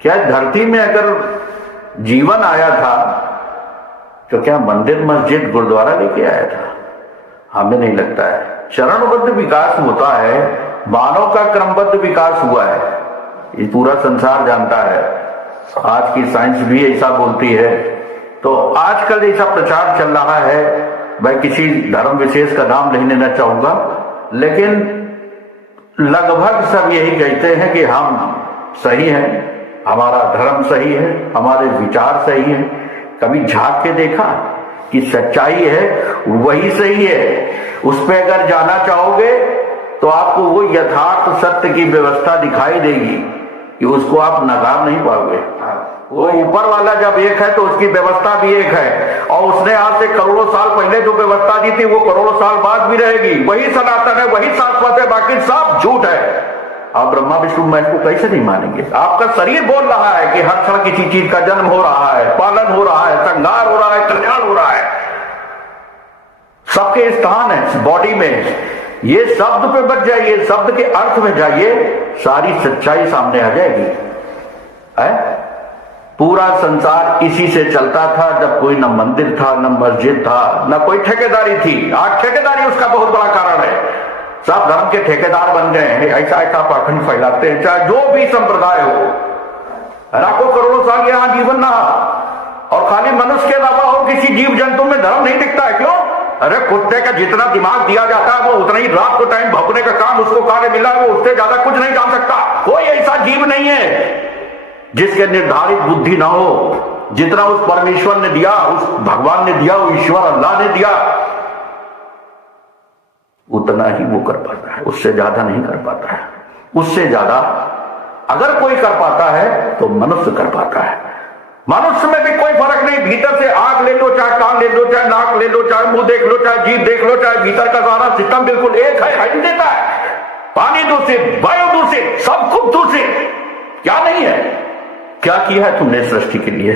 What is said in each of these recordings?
क्या धरती में अगर जीवन आया था तो क्या मंदिर मस्जिद गुरुद्वारा लेके आया था? हमें नहीं लगता है। चरणबद्ध विकास होता है, मानव का क्रमबद्ध विकास हुआ है, ये पूरा संसार जानता है। आज की साइंस भी ऐसा बोलती है। तो आजकल ऐसा प्रचार चल रहा है, मैं किसी धर्म विशेष का नाम नहीं लेना चाहूंगा, लेकिन लगभग सब यही कहते हैं कि हम सही हैं, हमारा धर्म सही है, हमारे विचार सही हैं। कभी झांक के देखा कि सच्चाई है वही सही है? उस पर अगर जाना चाहोगे तो आपको वो यथार्थ सत्य की व्यवस्था दिखाई देगी कि उसको आप नकार नहीं पाओगे। वो ऊपर वाला जब एक है तो उसकी व्यवस्था भी एक है, और उसने आज से करोड़ों साल पहले जो व्यवस्था दी थी वो करोड़ों साल बाद भी रहेगी। वही सनातन है, वही शाश्वत है, बाकी सब झूठ है। आप ब्रह्मा विष्णु महेश को कैसे नहीं मानेंगे? आपका शरीर बोल रहा है कि हर क्षण किसी चीज का जन्म हो रहा है, पालन हो रहा है, संहार हो रहा है, कल्याण हो रहा है, सबके स्थान है बॉडी में। ये शब्द पे बच जाइए, शब्द के अर्थ में जाइए, सारी सच्चाई सामने आ जाएगी। पूरा संसार इसी से चलता था जब कोई न मंदिर था, न मस्जिद था, न कोई ठेकेदारी थी। आज ठेकेदारी उसका बहुत बड़ा कारण है। सब धर्म के ठेकेदार बन गए हैं, ऐसा ऐसा पाखंड फैलाते हैं, चाहे जो भी संप्रदाय हो। लाखों करोड़ों साल यहाँ जीवन रहा, और खाली मनुष्य के अलावा और किसी जीव जंतु में धर्म नहीं दिखता है। क्यों? अरे कुत्ते का जितना दिमाग दिया जाता है वो उतना ही रात को टाइम भौंकने का काम उसको कार्य मिला है, वो उससे ज्यादा कुछ नहीं जान सकता। कोई ऐसा जीव नहीं है जिसके निर्धारित बुद्धि ना हो। जितना उस परमेश्वर ने दिया, उस भगवान ने दिया, वो ईश्वर अल्लाह ने दिया, उतना ही वो कर पाता है, उससे ज्यादा नहीं कर पाता है। उससे ज्यादा अगर कोई कर पाता है तो मनुष्य कर पाता है। मनुष्य में भी कोई फर्क नहीं। भीतर से आंख ले लो, चाहे कान ले लो, चाहे नाक ले लो, चाहे मुंह देख लो, चाहे जीभ देख लो, चाहे भीतर का सारा सिस्टम बिल्कुल एक है, हट देता है। पानी दूषित, वायु दूषित, सब कुछ दूषित, क्या नहीं है? क्या किया है तुमने सृष्टि के लिए?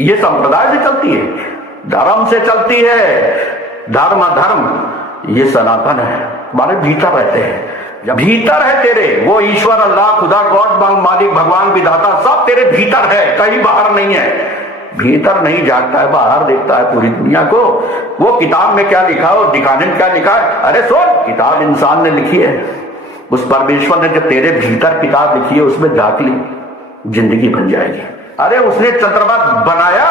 ये संप्रदाय से चलती है, धर्म से चलती है। धर्म अधर्म ये सनातन है, हमारे भीतर रहते हैं। जब भीतर है तेरे, वो ईश्वर अल्लाह खुदा गॉड मालिक भगवान विधाता सब तेरे भीतर है, कहीं बाहर नहीं है। भीतर नहीं जागता है, बाहर देखता है पूरी दुनिया को। वो किताब में क्या लिखा है, दिखाने में क्या लिखा है? अरे सुन, किताब इंसान ने लिखी है, उस परमेश्वर ने जो तेरे भीतर किताब लिखी है उसमें झांक ली, जिंदगी बन जाएगी। अरे उसने चंद्रमा बनाया,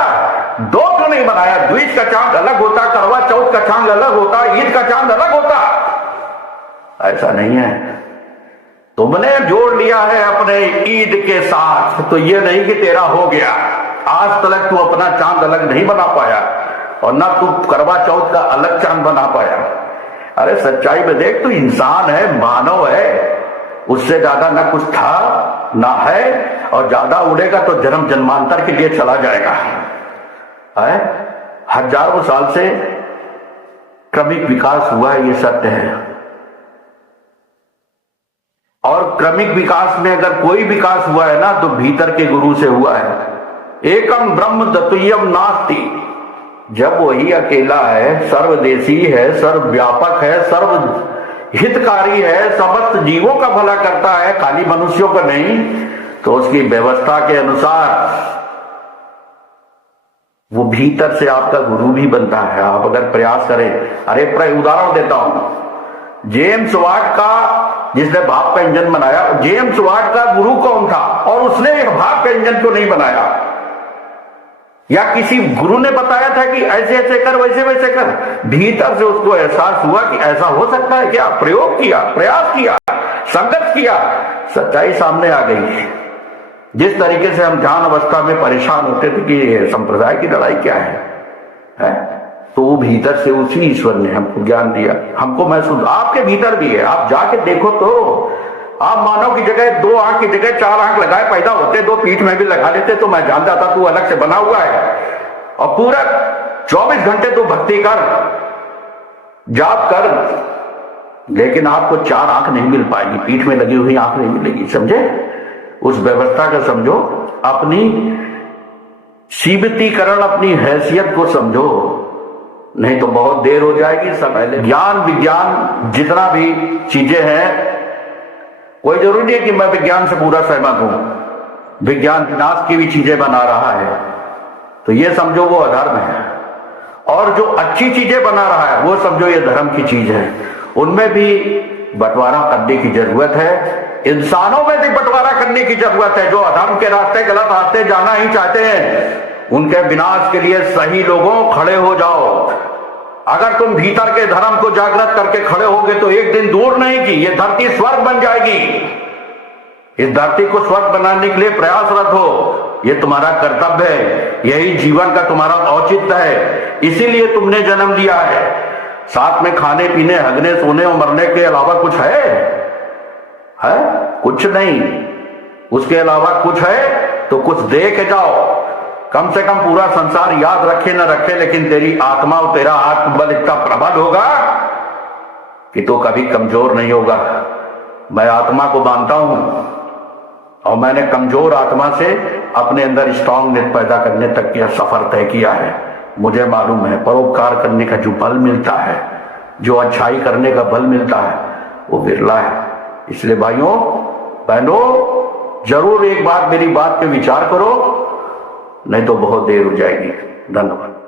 दो क्यों नहीं बनाया? द्विज का चांद अलग होता, करवा चौथ का चांद अलग होता, ईद का चांद अलग होता। ऐसा नहीं है। तुमने जोड़ लिया है अपने ईद के साथ, तो ये नहीं कि तेरा हो गया। आज तक तू अपना चांद अलग नहीं बना पाया, और ना तू करवा चौथ का अलग चांद बना पाया। अरे सच्चाई में देख, तू इंसान है, मानव है, उससे ज्यादा ना कुछ था ना है, और ज्यादा उड़ेगा तो जन्म जन्मांतर के लिए चला जाएगा। हजारों साल से क्रमिक विकास हुआ है, ये सत्य है। और क्रमिक विकास में अगर कोई विकास हुआ है ना तो भीतर के गुरु से हुआ है। एकम ब्रह्म द्वितीयम नास्ति। जब वही अकेला है, सर्वदेशी है, सर्वव्यापक है, सर्व हितकारी है, समस्त जीवों का भला करता है, खाली मनुष्यों का नहीं, तो उसकी व्यवस्था के अनुसार वो भीतर से आपका गुरु भी बनता है, आप अगर प्रयास करें। अरे उदाहरण देता हूं, जेम्स वाट का, जिसने भाप का इंजन बनाया, जेम्स वाट का गुरु कौन था? और उसने एक भाप का इंजन क्यों नहीं बनाया? या किसी गुरु ने बताया था कि ऐसे ऐसे कर, वैसे वैसे कर? भीतर से उसको एहसास हुआ कि ऐसा हो सकता है क्या? प्रयोग किया, प्रयास किया, संघर्ष किया, सच्चाई सामने आ गई। जिस तरीके से हम ध्यान अवस्था में परेशान होते थे कि संप्रदाय की लड़ाई क्या है? तो वो भीतर से उसी ईश्वर ने हमको ज्ञान दिया, हमको महसूस। आपके भीतर भी है, आप जाके देखो तो। आप मानव की जगह 2 आंख की जगह 4 आंख लगाए पैदा होते, 2 पीठ में भी लगा लेते तो मैं जान जाता तू अलग से बना हुआ है। और पूरा 24 घंटे तू भक्ति कर, जाप कर, लेकिन आपको 4 आंख नहीं मिल पाएगी, पीठ में लगी हुई आंख नहीं मिलेगी। समझे? उस व्यवस्था का समझो, अपनी सीमितीकरण, अपनी हैसियत को समझो, नहीं तो बहुत देर हो जाएगी। समय ज्ञान विज्ञान जितना भी चीजें हैं, कोई जरूरी नहीं है कि मैं विज्ञान से पूरा सहमत हूं, विज्ञान विनाश की भी चीजें बना रहा है, तो ये समझो वो अधर्म है। और जो अच्छी चीजें बना रहा है वो समझो ये धर्म की चीज है। उनमें भी बंटवारा करने की जरूरत है, इंसानों में भी बंटवारा करने की जरूरत है। जो अधर्म के रास्ते, गलत रास्ते जाना ही चाहते हैं, उनके विनाश के लिए सही लोगों खड़े हो जाओ। अगर तुम भीतर के धर्म को जागृत करके खड़े होगे तो एक दिन दूर नहीं कि ये धरती स्वर्ग बन जाएगी। इस धरती को स्वर्ग बनाने के लिए प्रयासरत हो, ये तुम्हारा कर्तव्य है, यही जीवन का तुम्हारा औचित्य है। इसीलिए तुमने जन्म लिया है। साथ में खाने पीने, हगने, सोने और मरने के अलावा कुछ है? कुछ नहीं। उसके अलावा कुछ है तो कुछ दे के जाओ। कम से कम पूरा संसार याद रखे न रखे, लेकिन तेरी आत्मा और तेरा आत्मबल इतना प्रबल होगा कि तो कभी कमजोर नहीं होगा। मैं आत्मा को मानता हूं और मैंने कमजोर आत्मा से अपने अंदर स्ट्रांगनेस पैदा करने तक का सफर तय किया है। मुझे मालूम है परोपकार करने का जो बल मिलता है, जो अच्छाई करने का बल मिलता है, वो बिरला है। इसलिए भाइयों बहनों, जरूर एक बार मेरी बात पे विचार करो, नहीं तो बहुत देर हो जाएगी। धन्यवाद।